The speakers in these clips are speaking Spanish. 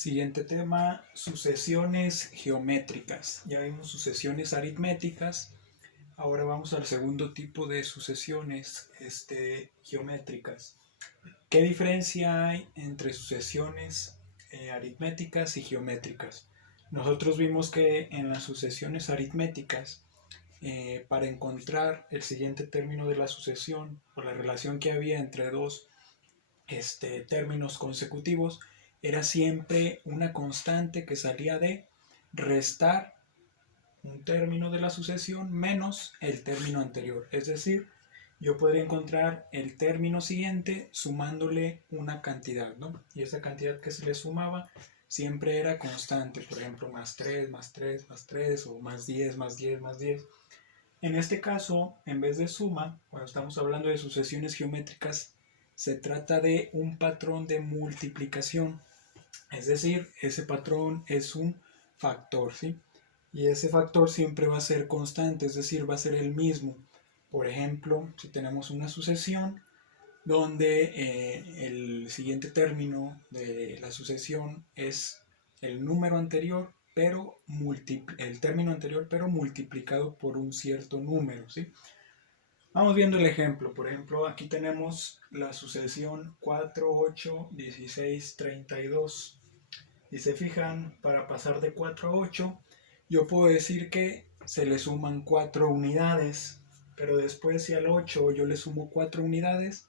Siguiente tema, sucesiones geométricas. Ya vimos sucesiones aritméticas. Ahora vamos al segundo tipo de sucesiones geométricas. ¿Qué diferencia hay entre sucesiones aritméticas y geométricas? Nosotros vimos que en las sucesiones aritméticas, para encontrar el siguiente término de la sucesión o la relación que había entre dos términos consecutivos, era siempre una constante que salía de restar un término de la sucesión menos el término anterior. Es decir, yo podría encontrar el término siguiente sumándole una cantidad, ¿no? Y esa cantidad que se le sumaba siempre era constante, por ejemplo, más 3, más 3, más 3, o más 10, más 10, más 10. En este caso, en vez de suma, cuando estamos hablando de sucesiones geométricas, se trata de un patrón de multiplicación. Es decir, ese patrón es un factor, ¿sí? Y ese factor siempre va a ser constante, es decir, va a ser el mismo. Por ejemplo, si tenemos una sucesión donde el siguiente término de la sucesión es el número anterior, pero el término anterior, pero multiplicado por un cierto número, ¿sí? Vamos viendo el ejemplo. Por ejemplo, aquí tenemos la sucesión 4, 8, 16, 32. Si se fijan, para pasar de 4 a 8, yo puedo decir que se le suman 4 unidades, pero después si al 8 yo le sumo 4 unidades,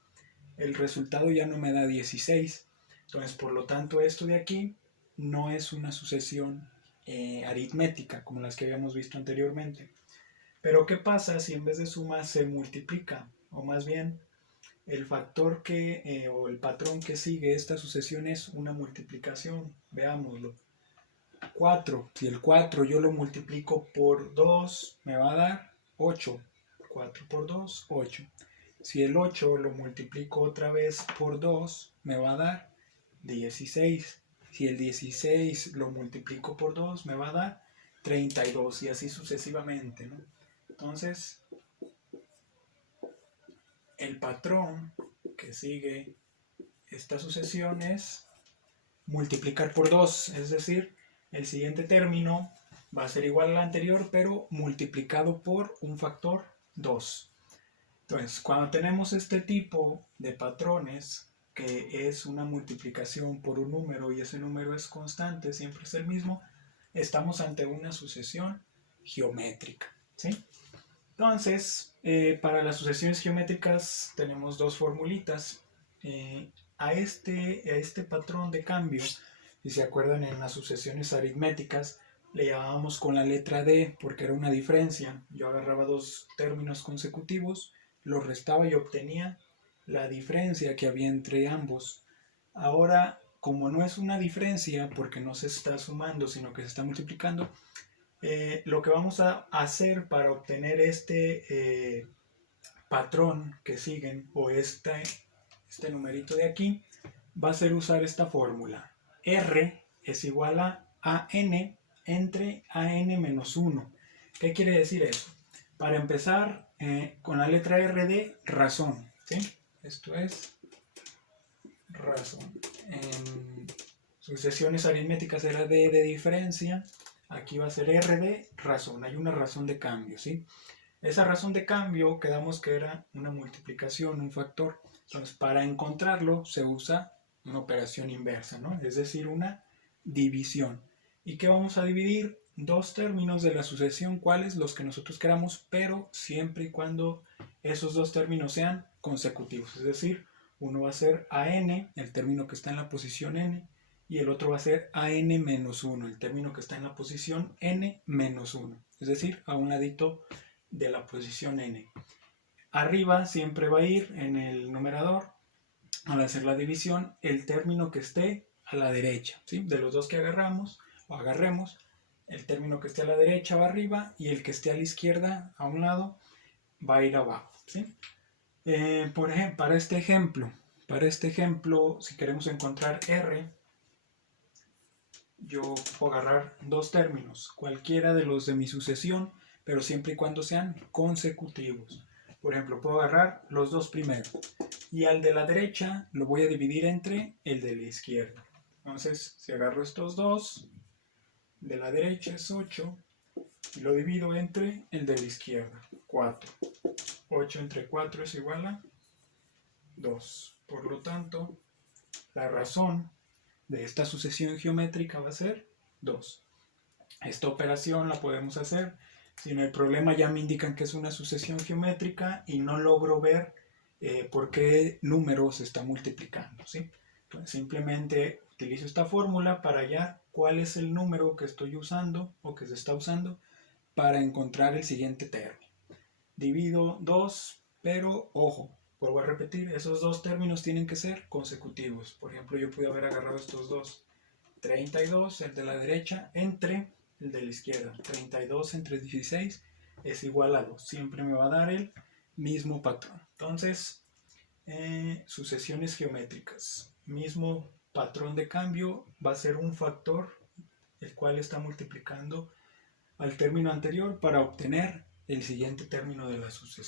el resultado ya no me da 16. Entonces, por lo tanto, esto de aquí no es una sucesión aritmética como las que habíamos visto anteriormente. Pero ¿qué pasa si en vez de suma se multiplica? O más bien, el factor o el patrón que sigue esta sucesión es una multiplicación. Veámoslo. 4. Si el 4 yo lo multiplico por 2, me va a dar 8. 4 por 2, 8. Si el 8 lo multiplico otra vez por 2, me va a dar 16. Si el 16 lo multiplico por 2, me va a dar 32 y así sucesivamente, ¿no? Entonces, el patrón que sigue esta sucesión es multiplicar por 2, es decir, el siguiente término va a ser igual al anterior, pero multiplicado por un factor 2. Entonces, cuando tenemos este tipo de patrones, que es una multiplicación por un número y ese número es constante, siempre es el mismo, estamos ante una sucesión geométrica, ¿sí? Entonces, para las sucesiones geométricas tenemos dos formulitas. A este patrón de cambio, si se acuerdan, en las sucesiones aritméticas le llamábamos con la letra D porque era una diferencia. Yo agarraba dos términos consecutivos, los restaba y obtenía la diferencia que había entre ambos. Ahora, como no es una diferencia porque no se está sumando sino que se está multiplicando, lo que vamos a hacer para obtener este patrón que siguen o este numerito de aquí va a ser usar esta fórmula. R es igual a AN entre AN menos 1. ¿Qué quiere decir eso? Para empezar, con la letra R de razón, ¿sí? Esto es razón. En sucesiones aritméticas era D de diferencia. Aquí va a ser R de razón. Hay una razón de cambio, ¿sí? Esa razón de cambio quedamos que era una multiplicación, un factor. Entonces, para encontrarlo se usa una operación inversa, ¿no? Es decir, una división. ¿Y qué vamos a dividir? Dos términos de la sucesión, ¿cuáles? Los que nosotros queramos, pero siempre y cuando esos dos términos sean consecutivos. Es decir, uno va a ser AN, el término que está en la posición N, y el otro va a ser AN menos 1, el término que está en la posición N menos 1. Es decir, a un ladito de la posición N. Arriba siempre va a ir en el numerador, al hacer la división, el término que esté a la derecha, ¿sí? De los dos que agarramos o agarremos, el término que esté a la derecha va arriba y el que esté a la izquierda, a un lado, va a ir abajo, ¿sí? Por ejemplo, para este ejemplo, si queremos encontrar R, yo puedo agarrar dos términos, cualquiera de los de mi sucesión, pero siempre y cuando sean consecutivos. Por ejemplo, puedo agarrar los dos primeros y al de la derecha lo voy a dividir entre el de la izquierda. Entonces, si agarro estos dos, de la derecha es 8 y lo divido entre el de la izquierda, 4. 8 entre 4 es igual a 2. Por lo tanto, la razón de esta sucesión geométrica va a ser 2. Esta operación la podemos hacer si en el problema ya me indican que es una sucesión geométrica y no logro ver por qué número se está multiplicando, ¿sí? Entonces simplemente utilizo esta fórmula para hallar cuál es el número que estoy usando o que se está usando para encontrar el siguiente término. Divido 2, pero ojo, vuelvo a repetir, esos dos términos tienen que ser consecutivos. Por ejemplo, yo pude haber agarrado estos dos. 32, el de la derecha, entre el de la izquierda. 32 entre 16 es igual a 2. Siempre me va a dar el mismo patrón. Entonces, sucesiones geométricas. Mismo patrón de cambio, va a ser un factor el cual está multiplicando al término anterior para obtener el siguiente término de la sucesión.